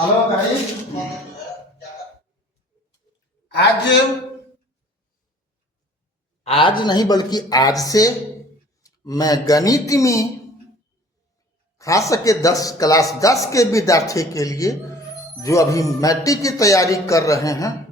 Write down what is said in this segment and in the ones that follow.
Hello guys. आज आज नहीं बल्कि आज से मैं गणित में खास सके क्लास 10 के विद्यार्थी के लिए जो अभी मैट्रिक की तैयारी कर रहे हैं,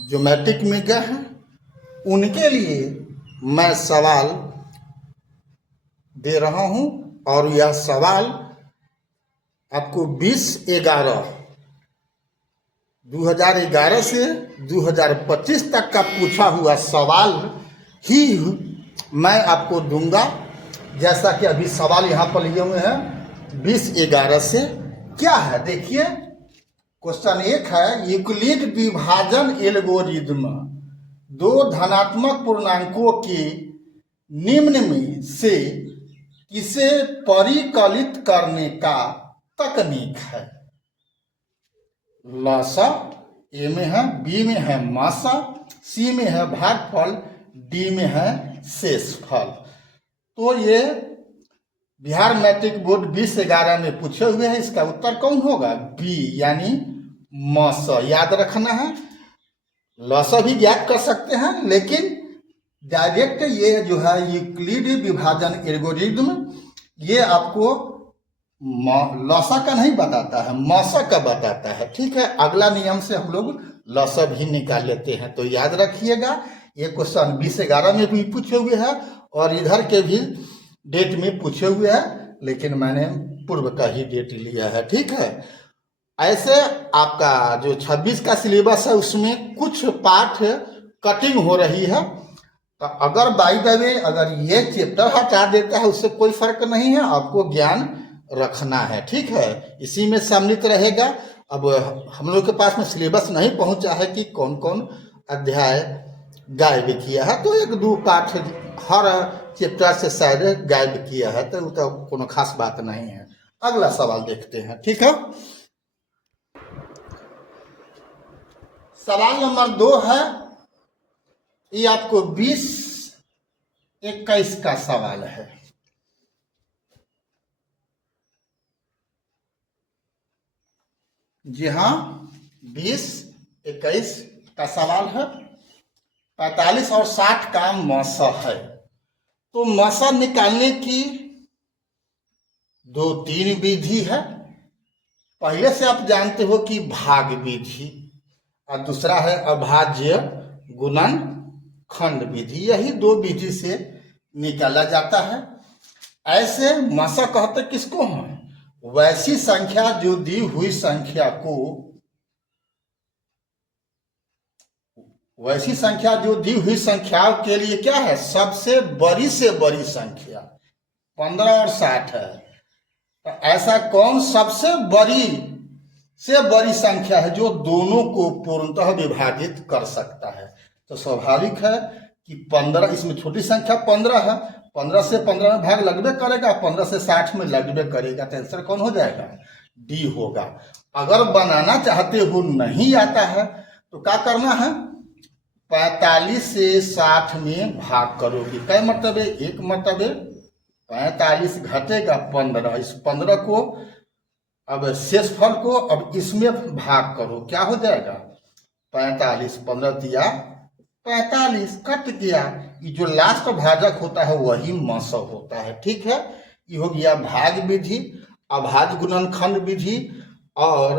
जो मैट्रिक में गए हैं, उनके लिए मैं सवाल दे रहा हूं। और यह सवाल आपको 2011 से 2025 तक का पूछा हुआ सवाल ही मैं आपको दूंगा। जैसा कि अभी सवाल यहाँ पर लिए हुए हैं 2011 से क्या है, देखिए। क्वेश्चन एक है, यूक्लिड विभाजन एल्गोरिदम दो धनात्मक पूर्णांकों के निम्न में से किसे परिकलित करने का तकनीक है। लसा ए में है, बी में है मासा, सी में है भागफल, डी में है शेषफल। तो ये बिहार मैट्रिक बोर्ड 2011 में पूछे हुए हैं। इसका उत्तर कौन होगा? बी यानी मसा। याद रखना है, लसा भी ज्ञात कर सकते हैं, लेकिन डायरेक्ट ये जो है यूक्लिड विभाजन एल्गोरिदम ये आपको लसा का नहीं बताता है, मसा का बताता है। ठीक है, अगला नियम से हम लोग लसा भी निकाल लेते हैं। तो याद रखिएगा, ये क्वेश्चन 2011 में भी पूछे हुए हैं और इधर के भी डेट में पूछे हुए हैं, लेकिन मैंने पूर्व का ही डेट लिया है। ठीक है, ऐसे आपका जो 26 का सिलेबस है उसमें कुछ पाठ कटिंग हो रही है। तो अगर बाई द वे अगर ये चैप्टर हटा देता है उससे कोई फर्क नहीं है, आपको ज्ञान रखना है। ठीक है, इसी में सम्मिलित रहेगा। अब हम लोग के पास में सिलेबस नहीं पहुंचा है कि कौन कौन अध्याय गायब किया है, तो एक दो पाठ हर चैप्टर से शायद गायब किया है, तो कोनो खास बात नहीं है। अगला सवाल देखते हैं। ठीक है, सवाल नंबर 2 है, ये आपको 2021 का सवाल है। जी हाँ, 2021 का सवाल है। 45 और 60 का मसा है। तो मसा निकालने की 2-3 विधि है। पहले से आप जानते हो कि भाग विधि और दूसरा है अभाज्य गुणन खंड विधि। यही 2 विधि से निकाला जाता है। ऐसे मसा कहते किसको हैं? वैसी संख्या जो दी हुई संख्या को, वैसी संख्या जो दी हुई संख्याओं के लिए क्या है, सबसे बड़ी से बड़ी संख्या 15 और 60 है। तो ऐसा कौन सबसे बड़ी से बड़ी संख्या है जो दोनों को पूर्णतः विभाजित कर सकता है? तो स्वाभाविक है कि 15, इसमें छोटी संख्या 15 है, 15 से 15 में भाग लगबे करेगा, 15 से 60 में लगबे करेगा। तो आंसर कौन हो जाएगा? डी होगा। अगर बनाना चाहते हो नहीं आता है तो क्या करना है? 45 से 60 में भाग करोगे। क्या मतलब है? एक मतलब है 45 घटेगा 15, इस 15 को अब शेषफल को अब इसमें भाग करो, क्या हो जाएगा? 45, 15 दिया 45, कट गया। ये जो लास्ट भाजक होता है वही मसा होता है। ठीक है, ये हो गया भाग विधि, अभाज्य गुणनखंड विधि और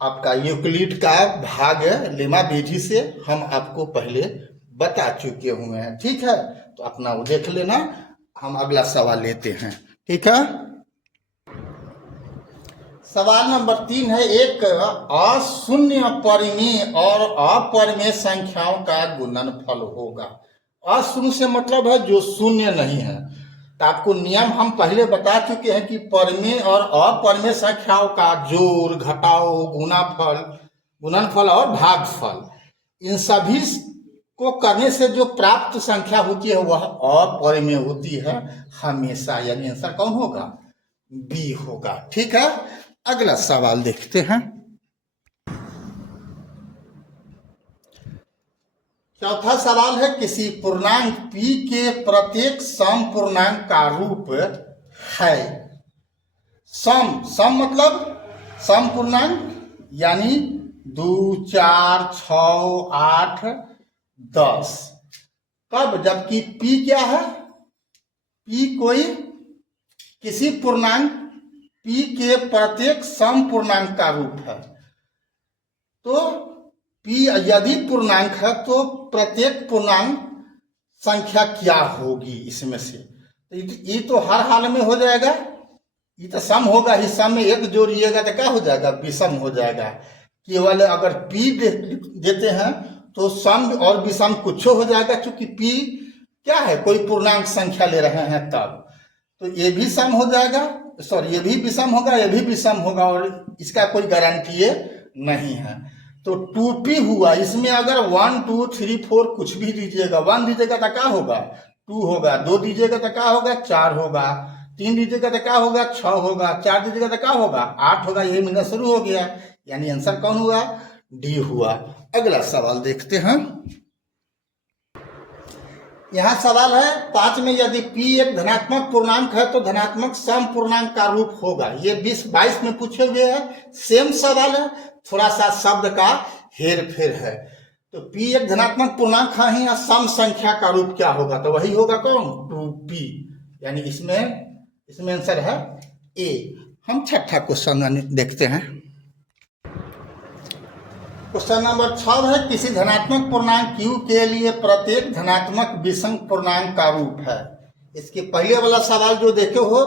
आपका यूक्लिड का भाग लेमा विधि से हम आपको पहले बता चुके हुए हैं। ठीक है, तो अपना वो देख लेना। हम अगला सवाल लेते हैं। ठीक है, सवाल नंबर 3 है, एक अशून्य परिमेय और अपरिमेय संख्याओं का गुणनफल होगा। अशून्य से मतलब है जो शून्य नहीं है। तो आपको नियम हम पहले बता चुके हैं कि परिमेय और अपरिमेय संख्याओं का जोड़, घटाव, गुणनफल और भागफल, इन सभी को करने से जो प्राप्त संख्या होती है वह अपरिमेय होती है हमेशा। यानी आंसर कौन होगा? बी होगा। ठीक है, अगला सवाल देखते हैं। चौथा सवाल है, किसी पूर्णांक p के प्रत्येक सम पूर्णांक का रूप है। सम मतलब सम पूर्णांक यानी 2, 4, 6, 8, 10। कब? जबकि p क्या है? p कोई किसी पूर्णांक p के प्रत्येक सम पूर्णांक का रूप है। तो p यदि पूर्णांक है तो प्रत्येक पूर्णांक संख्या क्या होगी इसमें से? तो ये तो हर हाल में हो जाएगा, ये तो सम होगा ही। सम में एक जोड़िएगा तो क्या हो जाएगा? विषम हो जाएगा। केवल अगर p देते हैं तो सम और विषम कुछ हो जाएगा, क्योंकि p क्या है? कोई पूर्णांक संख्या ले रहे हैं तब। तो ये भी सम हो जाएगा, सॉरी ये भी विषम होगा, ये भी विषम होगा, और इसका कोई गारंटी नहीं है। तो 2p हुआ। इसमें अगर 1, 2, 3, 4 कुछ भी दीजिएगा, 1 दीजिएगा तो क्या होगा? 2 होगा, 2 दीजिएगा तो क्या होगा? 4 होगा, 3 दीजिएगा तो क्या होगा? 6 होगा, 4 दीजिएगा तो क्या होगा? 8 होगा। यही मिलना शुरू हो गया, यानी आंसर कौन हुआ? डी हुआ। अगला सवाल देखते हैं। यहाँ सवाल है 5 में, यदि p एक धनात्मक पूर्णांक है तो धनात्मक सम पूर्णांक का रूप होगा। ये 20-22 में पूछे हुए हैं, सेम सवाल है, थोड़ा सा शब्द का हेर फेर है। तो p एक धनात्मक पूर्णांक है या सम संख्या का रूप क्या होगा? तो वही होगा कौन? 2p, यानी इसमें आंसर है ए। हम छठा क्वेश्चन देखते हैं। क्वेश्चन नंबर 6 है, किसी धनात्मक पूर्णांक q के लिए प्रत्येक धनात्मक विषम पूर्णांक का रूप है। इसके पहले वाला सवाल जो देखे हो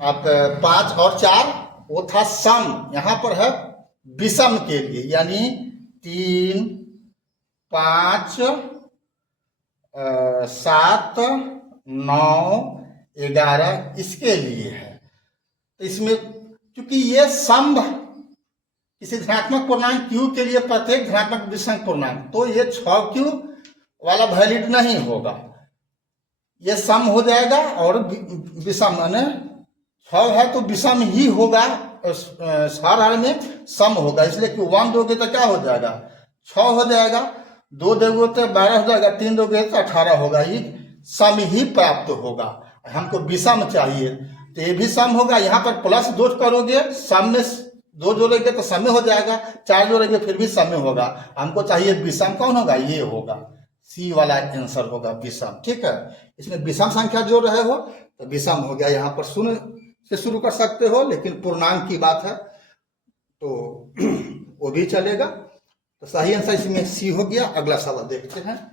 आप 5 और 4, वो था सम। यहाँ पर है विषम के लिए, यानी 3, 5, 7, 9, 11 इसके लिए है। तो इसमें क्योंकि ये सम किसी धनात्मक पूर्णांक q के लिए प्रत्येक धनात्मक विषम पूर्णांक, तो ये 6q वाला वैलिड नहीं होगा, ये सम हो जाएगा। और विषम माने 6 है तो विषम ही होगा, हर हाल में सम होगा। इसलिए कि 1 दोगे तो क्या हो जाएगा? 6 हो जाएगा, 2 दोगे तो 12 हो जाएगा, 3 दोगे तो 18 होगा। ये सम ही प्राप्त होगा। हमको विषम चाहिए, तो ये भी सम होगा। यहाँ पर प्लस 2 करोगे, सम में 2 जोड़ेंगे तो समय हो जाएगा, 4 जोड़ेंगे फिर भी समय होगा। हमको चाहिए विषम, कौन होगा? ये होगा, सी वाला आंसर होगा विषम। ठीक है, इसमें विषम संख्या जोड़ रहे हो तो विषम हो गया। यहाँ पर शून्य से शुरू कर सकते हो, लेकिन पूर्णांक की बात है तो वो भी चलेगा। तो सही आंसर इसमें सी हो गया। अगला सवाल देखते हैं।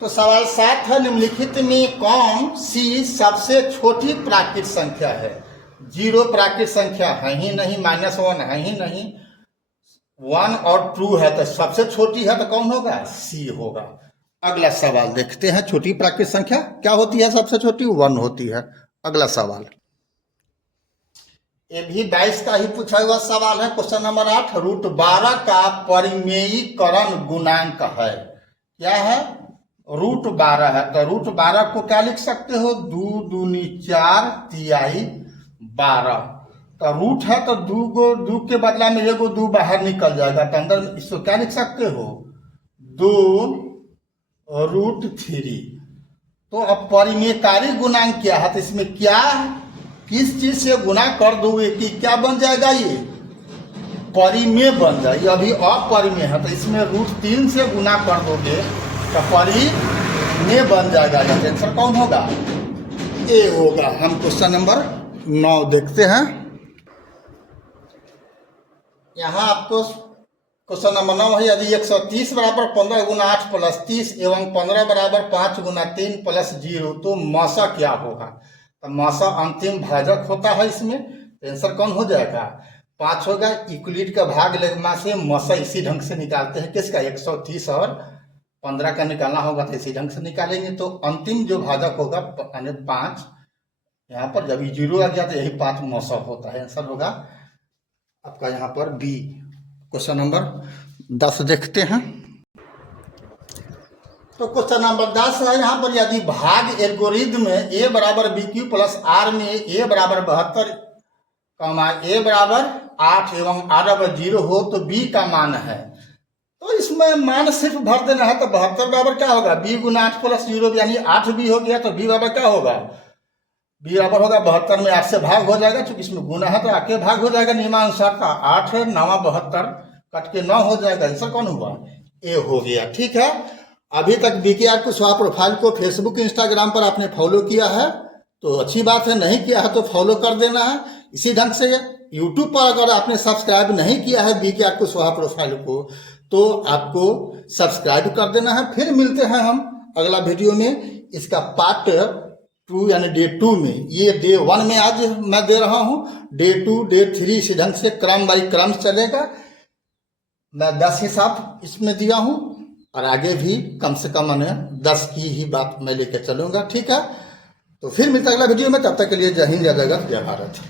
तो सवाल 7 है, निम्नलिखित में कौन सी सबसे छोटी प्राकृत संख्या है? 0 प्राकृत संख्या है ही नहीं, -1 है ही नहीं, 1 और 2 है, तो सबसे छोटी है तो कौन होगा? सी होगा। अगला सवाल देखते हैं। छोटी प्राकृत संख्या क्या होती है? सबसे छोटी 1 होती है। अगला सवाल ये भी 22 का ही पूछा हुआ सवाल है। क्वेश्चन नंबर 8, √12 का परिमेयीकरण गुणांक है। क्या है? √12 है, तो √12 को क्या लिख सकते हो? 2 दूनी 4 तिहाई 12। तो रूट है तो 2 के बदला में 2 बाहर निकल जाएगा, तो अंदर इसको क्या लिख सकते हो? 2√3। तो अब परिमेयकारी गुणांक क्या है? तो इसमें क्या किस चीज से गुना कर दोगे कि क्या बन जाएगा? ये परिमेय बन जाएगा। अभी अपरिमेय है, तो इसमें √3 से गुना कर दोगे तो परिमेय बन जाएगा। आंसर कौन होगा? ए होगा। हम क्वेश्चन नंबर 9 देखते हैं। यहाँ आपको क्वेश्चन नंबर 9 है, यदि 130 बराबर 15 गुना 8 प्लस 30 एवं 15 बराबर 5 गुना 3 प्लस 0 तो मौसा क्या होगा? तो मौसा अंतिम भाजक होता है। इसमें आंसर कौन हो जाएगा? 5 होगा। इक्वलिट का भाग लेना से मौसा इसी ढंग से निकालते हैं। किसका? 130 और 15 का निकालना होगा तो इसी ढंग से निकालेंगे। तो अंतिम जो भाजक होगा 5, यहाँ पर जब 0 आ गया तो यही 5 मौसा होता है। आंसर होगा आपका यहाँ पर बी। क्वेश्चन नंबर 10 देखते हैं। तो क्वेश्चन नंबर 10 है, यहाँ पर यदि भाग एल्गोरिथम में a बराबर BQ प्लस R में a बराबर 72, a बराबर 8 एवं R बराबर 0 हो तो b का मान है। तो इसमें मान सिर्फ भर देना है। तो 72 बराबर क्या होगा? b गुना 8 प्लस 0, यानी 8b हो गया। तो b बराबर क्या होगा? बी बराबर होगा 72 में 8 से भाग हो जाएगा, क्योंकि इसमें गुना है तो आके भाग हो जाएगा नियमानुसार का। 8 है 9 72 कट के 9 हो जाएगा। आंसर कौन हुआ? ए हो गया। ठीक है, अभी तक बीकेआर कुशवाहा प्रोफाइल को फेसबुक इंस्टाग्राम पर आपने फॉलो किया है तो अच्छी बात है, नहीं किया है तो फॉलो कर देना है। इसी ढंग से यूट्यूब पर अगर आपने सब्सक्राइब नहीं किया है बीकेआर कुशवाहा प्रोफाइल को तो आपको सब्सक्राइब कर देना है। फिर मिलते हैं हम अगला वीडियो में, इसका पार्ट 2 यानी डे 2 में। ये डे 1 में आज मैं दे रहा हूँ, डे 2 डे 3 इसी ढंग से क्रम बाई क्रम चलेगा। मैं 10 हिसाब इसमें दिया हूँ और आगे भी कम से कम मैंने 10 की ही बात मैं लेकर चलूंगा। ठीक है, तो फिर मिलता है अगला वीडियो में, तब तक के लिए जय हिंद, जय जगत, जय भारत।